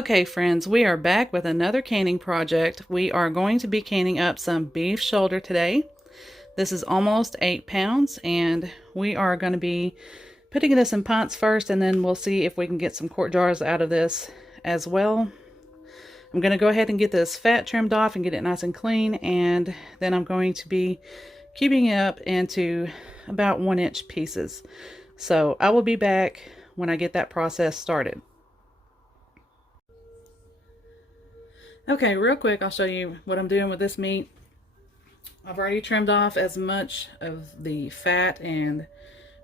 Okay friends, we are back with another canning project. We are going to be canning up some beef shoulder today. This is almost 8 pounds and we are going to be putting this in pints first, and then we'll see if we can get some quart jars out of this as well. I'm going to go ahead and get this fat trimmed off and get it nice and clean, and then I'm going to be cubing it up into about 1-inch pieces. So I will be back when I get that process started. Okay, real quick, I'll show you what I'm doing with this meat. I've already trimmed off as much of the fat and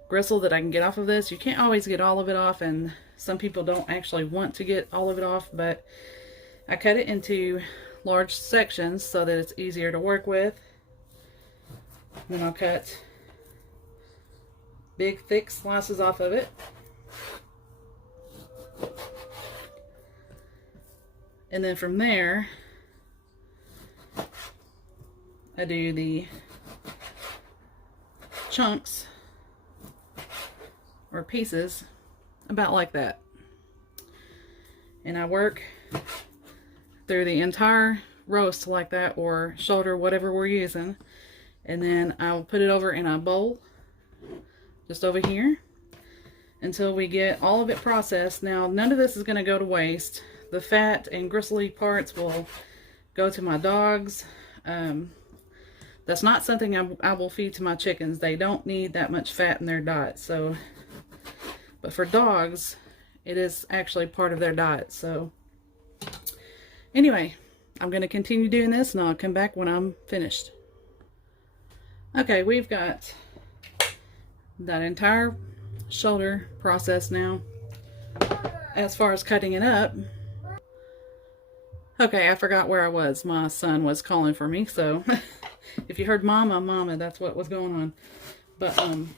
gristle that I can get off of this. You can't always get all of it off, and some people don't actually want to get all of it off, but I cut it into large sections so that it's easier to work with. Then I'll cut big, thick slices off of it. And then from there, I do the chunks or pieces about like that. And I work through the entire roast like that, or shoulder, whatever we're using. And then I'll put it over in a bowl just over here until we get all of it processed. Now, none of this is going to go to waste. The fat and gristly parts will go to my dogs. That's not something I will feed to my chickens. They don't need that much fat in their diet. So, but for dogs, it is actually part of their diet. So anyway, I'm going to continue doing this and I'll come back when I'm finished. Okay, we've got that entire shoulder process now. As far as cutting it up, okay, I forgot where I was. My son was calling for me, so if you heard mama, mama, that's what was going on. But I'm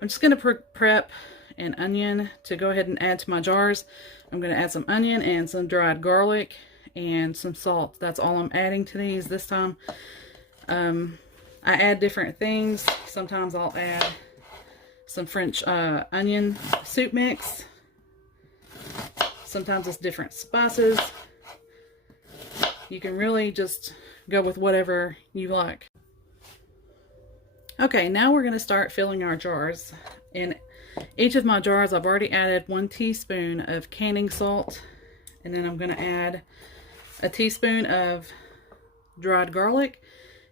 just going to prep an onion to go ahead and add to my jars. I'm going to add some onion and some dried garlic and some salt. That's all I'm adding to these this time. I add different things. Sometimes I'll add some French onion soup mix. Sometimes it's different spices. You can really just go with whatever you like. Okay, now we're going to start filling our jars. In each of my jars, I've already added 1 teaspoon of canning salt, and then I'm going to add a teaspoon of dried garlic.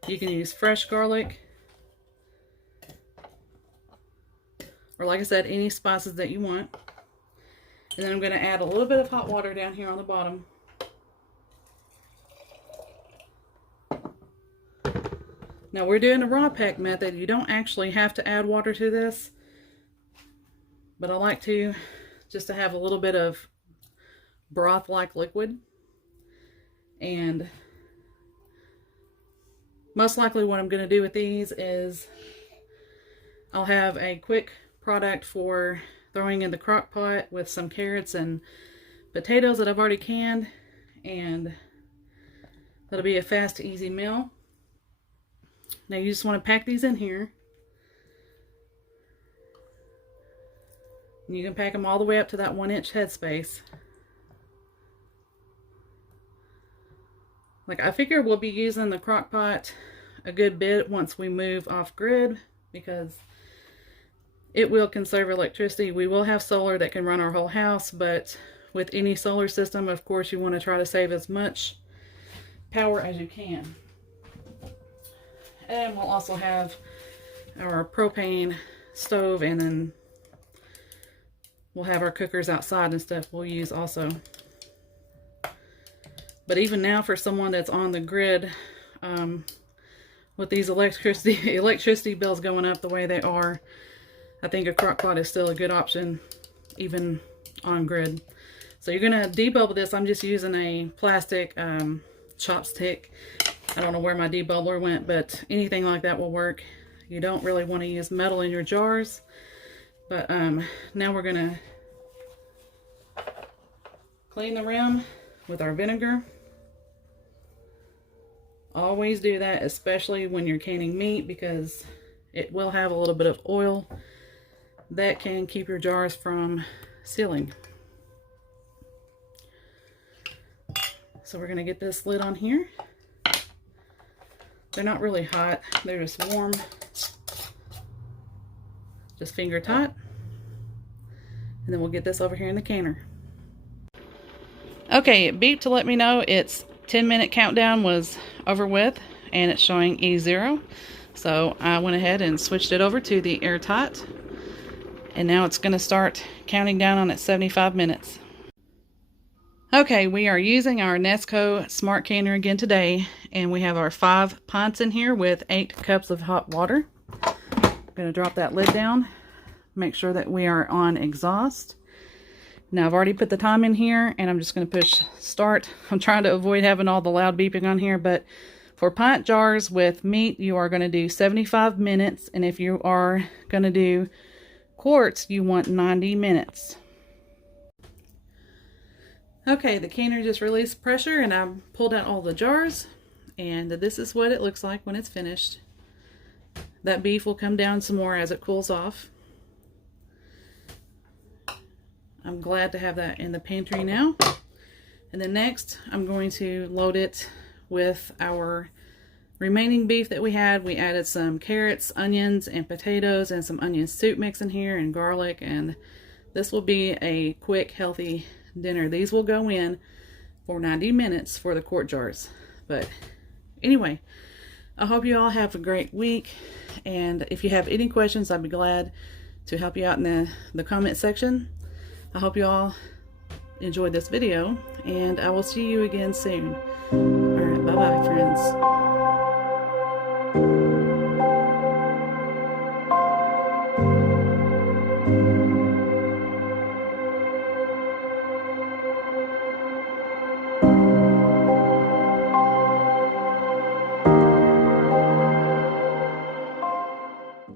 You can use fresh garlic, or like I said, any spices that you want. And then I'm going to add a little bit of hot water down here on the bottom. Now we're doing a raw pack method. You don't actually have to add water to this, but I like to, just to have a little bit of broth-like liquid. And most likely what I'm going to do with these is I'll have a quick product for throwing in the crock pot with some carrots and potatoes that I've already canned, and that'll be a fast, easy meal. Now you just want to pack these in here. And you can pack them all the way up to that 1-inch headspace. Like, I figure we'll be using the crock pot a good bit once we move off grid, because it will conserve electricity. We will have solar that can run our whole house, but with any solar system, of course, you want to try to save as much power as you can. And we'll also have our propane stove, and then we'll have our cookers outside and stuff we'll use also. But even now, for someone that's on the grid, with these electricity bills going up the way they are, I think a crock pot is still a good option, even on grid. So you're going to debubble this. I'm just using a plastic chopstick. I don't know where my debubbler went, but anything like that will work. You don't really want to use metal in your jars. But now we're going to clean the rim with our vinegar. Always do that, especially when you're canning meat, because it will have a little bit of oil that can keep your jars from sealing. So we're going to get this lid on here. They're not really hot, they're just warm. Just finger tight. And then we'll get this over here in the canner. Okay, it beeped to let me know its 10-minute countdown was over with, and it's showing E0. So I went ahead and switched it over to the airtight. And now it's going to start counting down on its 75 minutes. Okay, we are using our Nesco Smart Canner again today, and we have our 5 pints in here with 8 cups of hot water. I'm going to drop that lid down, make sure that we are on exhaust. Now I've already put the time in here, and I'm just going to push start. I'm trying to avoid having all the loud beeping on here, but for pint jars with meat, you are going to do 75 minutes, and if you are going to do quarts, you want 90 minutes. Okay, the canner just released pressure and I pulled out all the jars, and this is what it looks like when it's finished. That beef will come down some more as it cools off. I'm glad to have that in the pantry now. And then next, I'm going to load it with our remaining beef that we had. We added some carrots, onions, and potatoes, and some onion soup mix in here, and garlic, and this will be a quick, healthy dinner. These will go in for 90 minutes for the quart jars. But anyway, I hope you all have a great week, and if you have any questions, I'd be glad to help you out in the comment section. I hope you all enjoyed this video, and I will see you again soon. All right, bye-bye, friends.